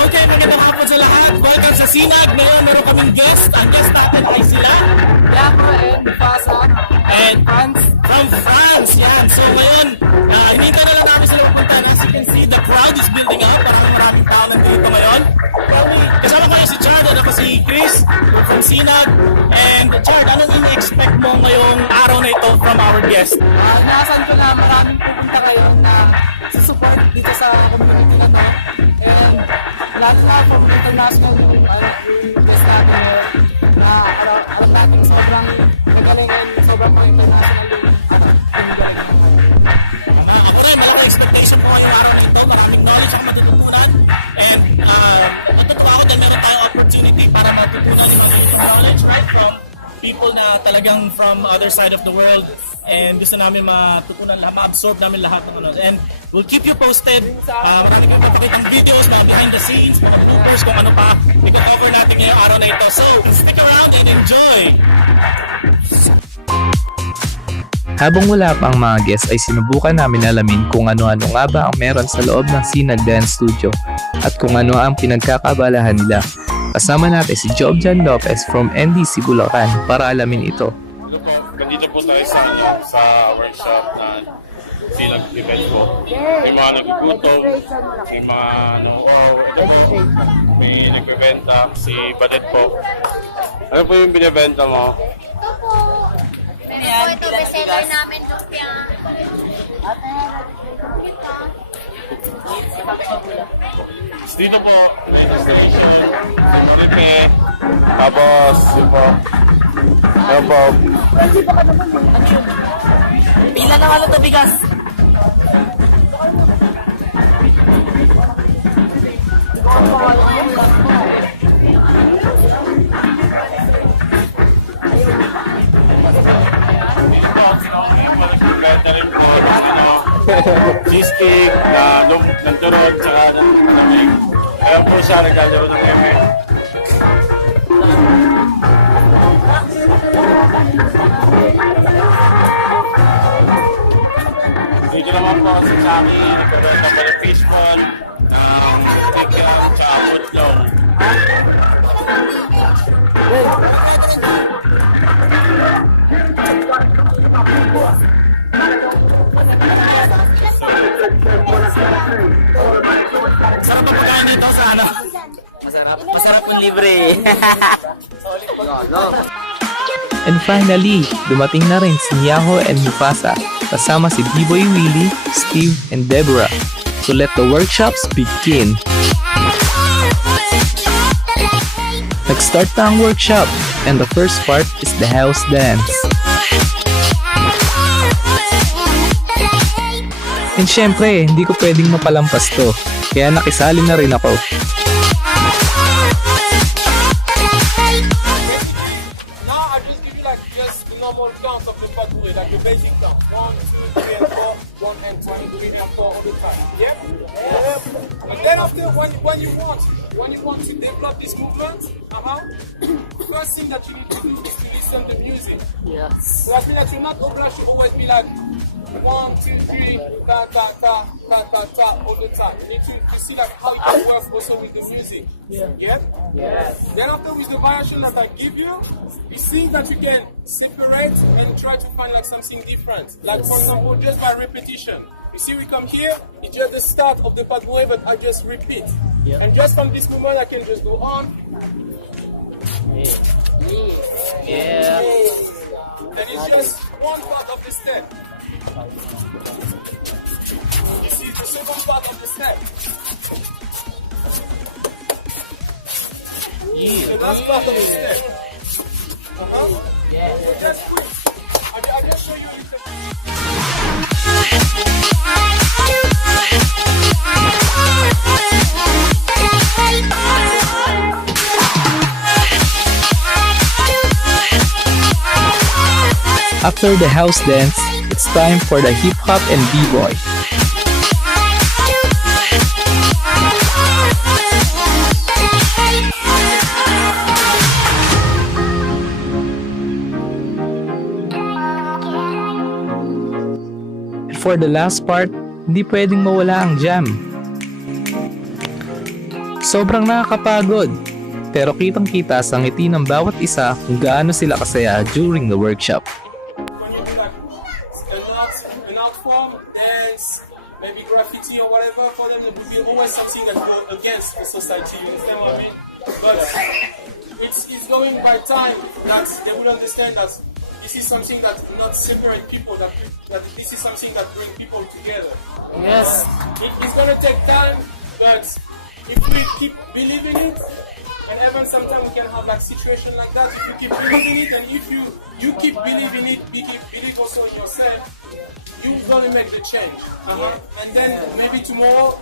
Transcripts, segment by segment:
Okay, magandang hapon sa lahat. Welcome sa Sinag. Ngayon, meron kaming guest. Ang guest natin ay sila Niako and Mufasa and France. from France. Yan. So ngayon, hinintay na lang namin sila pupunta. As you can see, the crowd is building up. Maraming tao nandito ngayon. Kasama ko yung si Chad, ano pa si Chris from Sinag. And Chad, anong ini-expect mo ngayong araw na ito from our guest? Inaasahan ko na maraming pupunta kayo na susupport dito sa community na to. And lahat na from international guest natin na alam natin sobrang magaling and sobrang international Ako rin, malaking expectation ko ngayong araw na ito. Maraming knowledge ang matututunan. And natutuwa ako dahil meron tayong opportunity para matutunan yung knowledge right from people na talagang from other side of the world. And gusto namin matutunan, ma-absorb namin lahat ng ano. And we'll keep you posted. Marami kang mapakitang videos, mga behind the scenes, mga bloopers, kung ano pa. I-cover natin ngayong araw na ito. So, stick around and enjoy! Habang wala pa ang mga guests ay sinubukan namin alamin kung ano-ano nga ba ang meron sa loob ng Sinag Dance Studio at kung ano ang pinagkakabalahan nila. Kasama natin si Jobjan Lopez from NDC Bulacan para alamin ito. Nandito po tayo sa workshop na Sinag event po. May mga nagugutom, may mga ito po, may nagbebenta, si Badet po. Ano po yung binibenta mo? Ito po. Meron po ito, bestseller namin, Lumpia. Dito po, dito station, lipe, tapos yun po. Ano po? Pila na wala to bigas. Nagbibenta rin po, cheesecake, ng turod, tsaka ng lamig. Kaya po siya naglalaro ng eme. Dito naman po si Chami, nagbibenta po ng fishball, ng tikya, tsaka woodlaw. Sarap ang pagkain dito sa ano? Masarap yung libre. And finally, dumating na rin si Niako and Mufasa kasama si B-Boy Willy, Steve, and Deborah. So let the workshops begin! Nag-start na ang workshop and the first part is the house dance. And syempre, hindi ko pwedeng mapalampas to, kaya nakisali na rin ako. Now I just give you like just the normal count of the padbourée, like the basic count. 1, 2, 3, and 4, 1 and 2, 3 and 4 all the time. Yeah? And then after when you want to develop this movement, first thing that you need to do is to listen to music. Yes. So I feel like you're not obliged to always be like 1, 2, 3, ta ta ta ta ta ta all the time. You need to see like how it can work also with the music. Yeah? Yes. Then after with the variation that I give you, you see that you can separate and try to find like something different. Like for example, just by repetition. You see we come here, it's just the start of the padbourée, but I just repeat. And just from this moment I can just go on. Yeah. Then it's just one part of the step. You see the second part of the step. The last part of the step. Just quick. I just show you. After the house dance, it's time for the hip hop and b-boy. for the last part, hindi pwedeng mawala ang jam. Sobrang nakakapagod, pero kitang-kita sa ngiti ng bawat isa kung gaano sila kasaya during the workshop. When you do like an art form, dance, maybe graffiti or whatever, for them it will be always something that go against the society. You understand what I mean? But it's going by time that they will understand that this is something that not separate people, that this is something that bring people together. Yes. It's gonna take time, but if we keep believing it, and even sometimes we can have like situation like that. If you keep believing it, and if you keep believing it, believe also in yourself, you're gonna make the change. And then maybe tomorrow,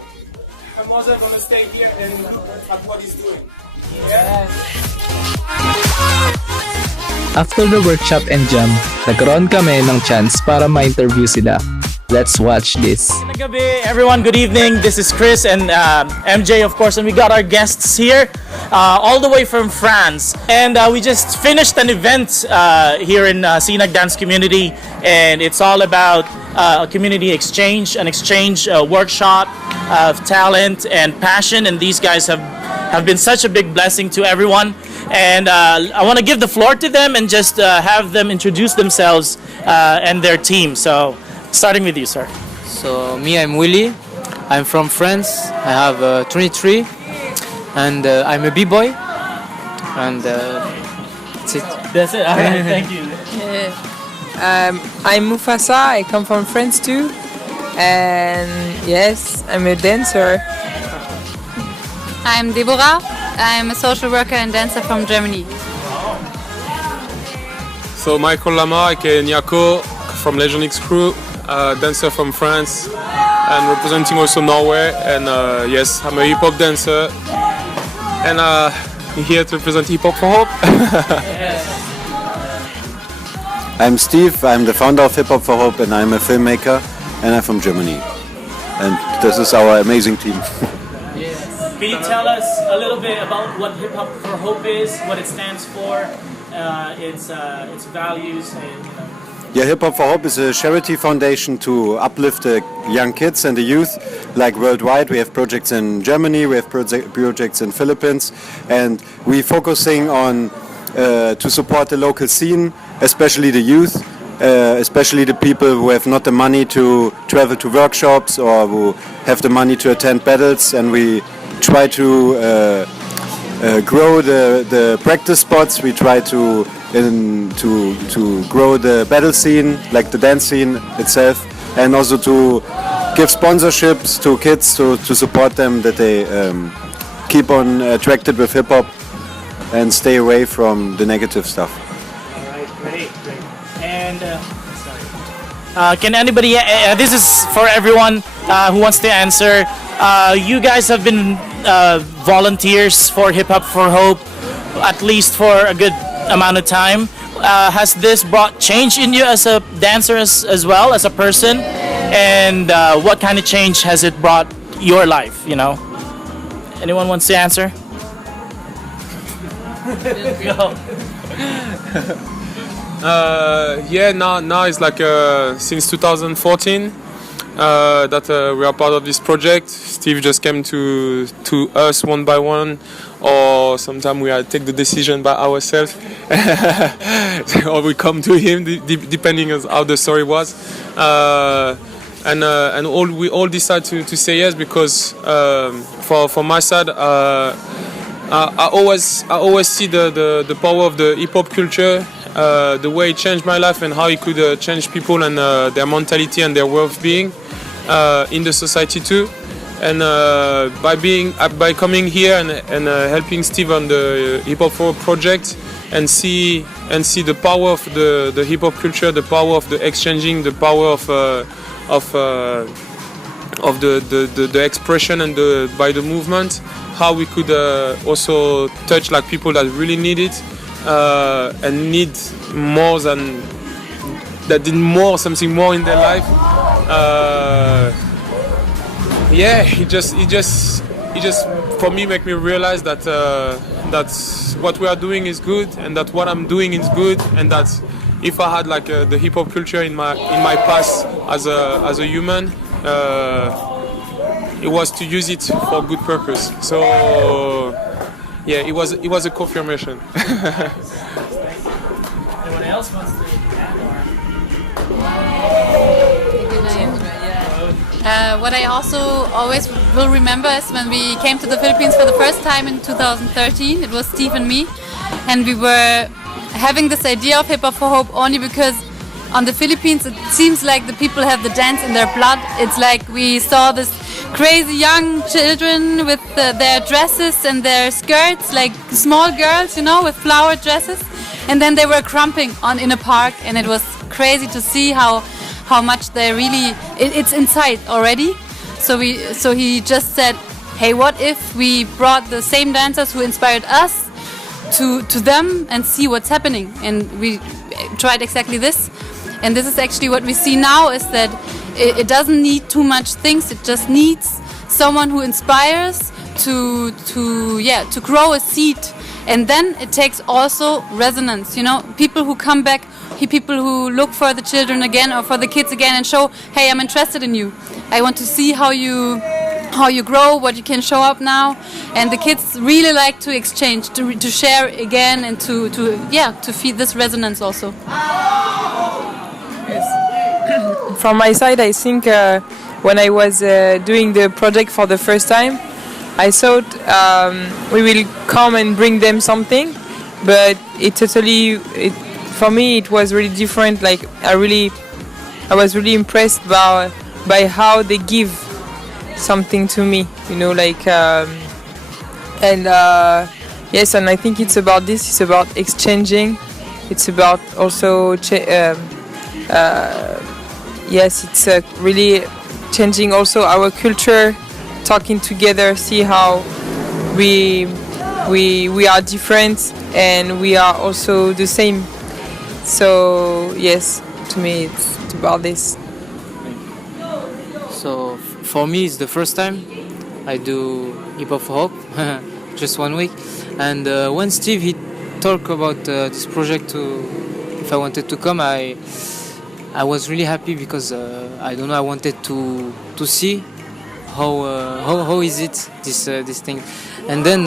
a mother gonna stay here and look at what he's doing. Yeah. After the workshop and jam, nagkaroon kami ng chance para ma-interview sila. Let's watch this. Gabi, everyone, good evening. This is Chris and MJ, of course, and we got our guests here all the way from France. And we just finished an event here in Sinag dance community, and it's all about a community exchange, an exchange workshop of talent and passion. And these guys have been such a big blessing to everyone. And I want to give the floor to them and just have them introduce themselves and their team. So, starting with you, sir. So me, I'm Willy. I'm from France. I have 23, and I'm a b-boy. And that's it. That's it. All right, thank you. I'm Mufasa. I come from France too, and yes, I'm a dancer. I'm Deborah. I'm a social worker and dancer from Germany. So Michael Lama, aka Niako, from Legion X Crew, dancer from France, and representing also Norway. And yes, I'm a hip hop dancer, and here to represent Hip Hop for Hope. I'm Steve. I'm the founder of Hip Hop for Hope, and I'm a filmmaker, and I'm from Germany. And this is our amazing team. Can you tell us a little bit about what Hip Hop for Hope is, what it stands for, its values, and Yeah, Hip Hop for Hope is a charity foundation to uplift the young kids and the youth, like worldwide. We have projects in Germany, we have projects in Philippines, and we're focusing on to support the local scene, especially the youth, especially the people who have not the money to travel to workshops or who have the money to attend battles, and we try to grow the practice spots. We try to grow the battle scene, like the dance scene itself, and also to give sponsorships to kids to support them, that they keep on attracted with hip hop and stay away from the negative stuff. All right, great. And can anybody? This is for everyone who wants to answer. You guys have been volunteers for Hip Hop for Hope, at least for a good amount of time. Has this brought change in you as a dancer as well, as a person? And what kind of change has it brought your life, you know? Anyone wants to answer? Go. Yeah, now it's like since 2014 that we are part of this project. Steve just came to us one by one, or sometimes we take the decision by ourselves, or we come to him depending on how the story was. And we all decide to say yes, because for my side, I always see the power of the hip hop culture, the way it changed my life and how it could change people and their mentality and their well-being in the society too. And by coming here and helping Steve on the Hip Hop for Project and see the power of the hip hop culture, the power of the exchanging, the power of the expression and by the movement, how we could also touch like people that really need it and need more than that, did something more in their life. It just for me make me realize that what we are doing is good, and that what I'm doing is good, and that if I had like the hip hop culture in my past as a human, it was to use it for good purpose. So yeah, it was a confirmation. Anyone else wants to What I also always will remember is when we came to the Philippines for the first time in 2013. It was Steve and me, and we were having this idea of Hip Hop for Hope only because on the Philippines it seems like the people have the dance in their blood. It's like we saw this crazy young children with their dresses and their skirts, like small girls, you know, with flower dresses, and then they were crumping in a park, and it was crazy to see how much they really it's inside already. So he just said, hey, what if we brought the same dancers who inspired us to them and see what's happening? And we tried exactly this, and this is actually what we see now, is that it doesn't need too much things. It just needs someone who inspires to grow a seed, and then it takes also resonance, you know, people who come back, people who look for the children again or for the kids again and show, hey, I'm interested in you. I want to see how you grow, what you can show up now. And the kids really like to exchange, to share again, and to feed this resonance also. From my side, I think when I was doing the project for the first time, I thought we will come and bring them something, but for me it was really different. Like I was really impressed by how they give something to me, you know, like yes, and I think it's about this. It's about exchanging. It's about also yes, it's really changing also our culture, talking together, see how we are different and we are also the same. So yes, to me it's about this. So for me, it's the first time I do Hip Hop for Hope, just 1 week. And when Steve he talked about this project, if I wanted to come, I was really happy because I don't know, I wanted to see how is it this thing. And then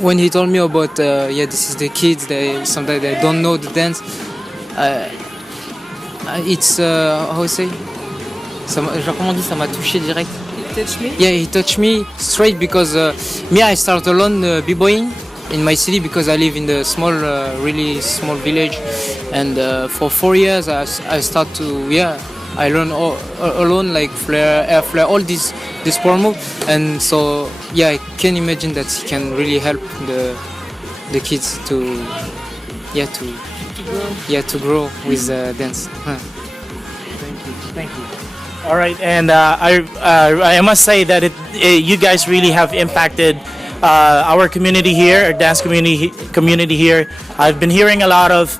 when he told me about this is the kids, sometimes they don't know the dance. It's how I say. Comment on dit, ça m'a touché direct. It touched me? Yeah, he touched me straight because me, I start alone b-boying in my city because I live in the small, really small village, and for 4 years I start to I learn all alone, like flare, air flare, all this sport move, and so I can imagine that he can really help the kids to grow with dance. Thank you. All right, and I must say that you guys really have impacted our community here, our dance community here. I've been hearing a lot of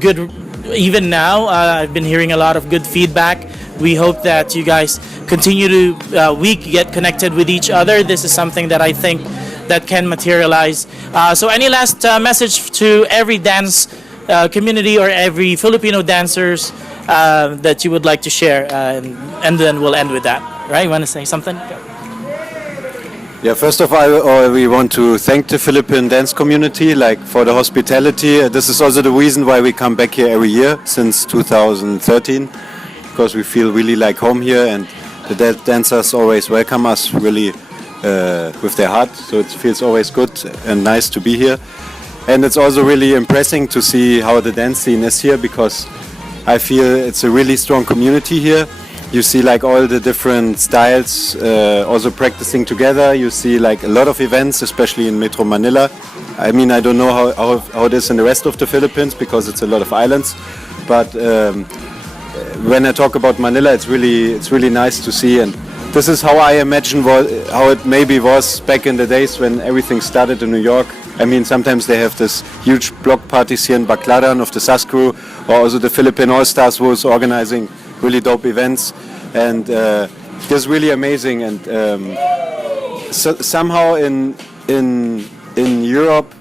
good. Even now, I've been hearing a lot of good feedback. We hope that you guys continue to we get connected with each other. This is something that I think that can materialize. So any last message to every dance community or every Filipino dancers that you would like to share, and then we'll end with that. Right? You want to say something? Yeah, first of all, we want to thank the Philippine dance community, like for the hospitality. This is also the reason why we come back here every year since 2013, because we feel really like home here, and the dancers always welcome us really with their heart. So it feels always good and nice to be here. And it's also really impressive to see how the dance scene is here, because I feel it's a really strong community here. You see like all the different styles also practicing together. You see like a lot of events, especially in Metro Manila. I mean, I don't know how it is in the rest of the Philippines because it's a lot of islands. But when I talk about Manila, it's really nice to see. And this is how I imagine how it maybe was back in the days when everything started in New York. I mean, sometimes they have this huge block parties here in Baclaran of the SAS crew, or also the Philippine All-Stars was organizing really dope events, and this is really amazing. And so somehow in in Europe,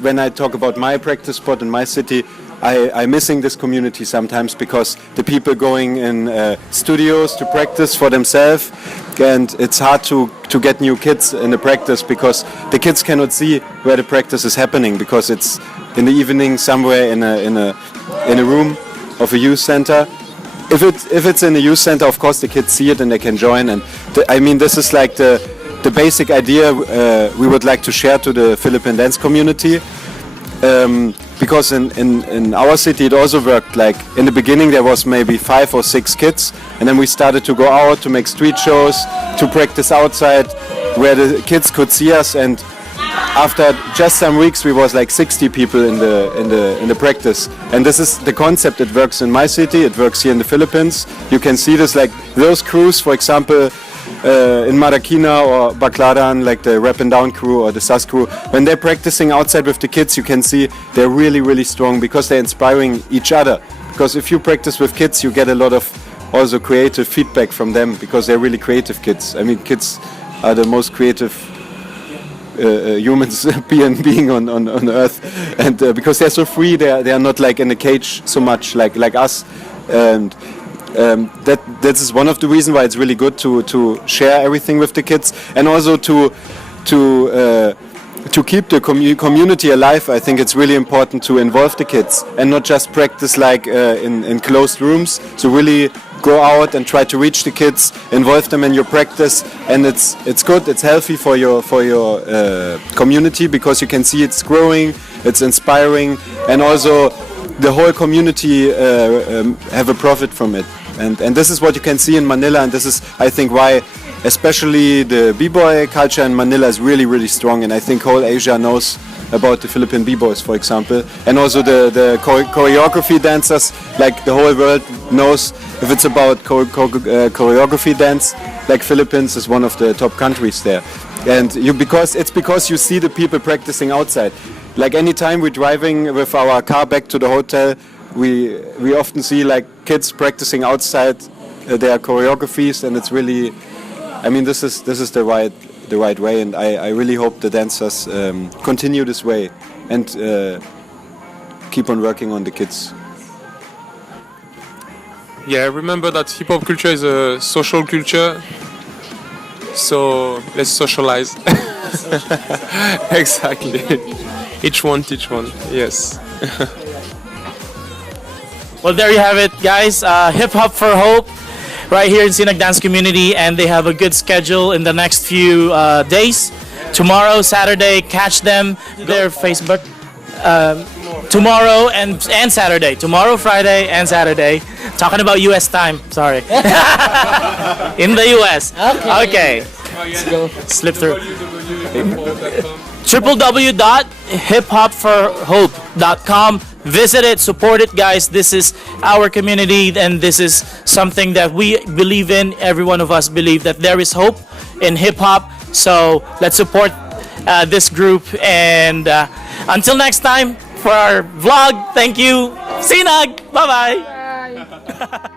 when I talk about my practice spot in my city, I'm missing this community sometimes because the people going in studios to practice for themselves, and it's hard to get new kids in the practice because the kids cannot see where the practice is happening because it's in the evening somewhere in a room of a youth center. If it's in a youth center, of course the kids see it and they can join. And I mean, this is like the basic idea we would like to share to the Philippine dance community. Because in our city it also worked. Like in the beginning there was maybe 5 or 6 kids, and then we started to go out to make street shows, to practice outside where the kids could see us. And after just some weeks we was like 60 people in the practice. And this is the concept. It works in my city, it works here in the Philippines. You can see this, like those crews, for example, in Marikina or Baclaran, like the Rap and Down crew or the SAS crew, when they're practicing outside with the kids, you can see they're really, really strong because they're inspiring each other. Because if you practice with kids, you get a lot of also creative feedback from them because they're really creative kids. I mean, kids are the most creative humans being on Earth, and because they're so free, they are not like in a cage so much like us. And that is one of the reasons why it's really good to share everything with the kids, and also to keep the community alive. I think it's really important to involve the kids and not just practice like in closed rooms. So really go out and try to reach the kids, involve them in your practice, and it's good. It's healthy for your community because you can see it's growing, it's inspiring, and also the whole community have a profit from it. And this is what you can see in Manila, and this is, I think, why especially the b-boy culture in Manila is really, really strong. And I think whole Asia knows about the Philippine b-boys, for example, and also the choreography dancers. Like the whole world knows if it's about choreography dance, like Philippines is one of the top countries there. And because you see the people practicing outside. Like anytime we're driving with our car back to the hotel, we often see like kids practicing outside their choreographies, and it's really, I mean, this is the right way, and I really hope the dancers continue this way and keep on working on the kids. Yeah, remember that hip hop culture is a social culture, so let's socialize. Exactly. Each one teach one. Yes. Well, there you have it, guys. Hip Hop for Hope, right here in Sinag Dance Community, and they have a good schedule in the next few days. Tomorrow, Saturday, catch them. Their Facebook. Tomorrow and Saturday. Tomorrow, Friday, and Saturday. Talking about U.S. time. Sorry. In the U.S. Okay. Let's go. Slip through. www.hiphopforhope.com. Visit it, support it, guys. This is our community, and this is something that we believe in. Every one of us believe that there is hope in hip-hop. So let's support this group. And until next time, for our vlog, thank you. Sinag! Bye-bye! Bye.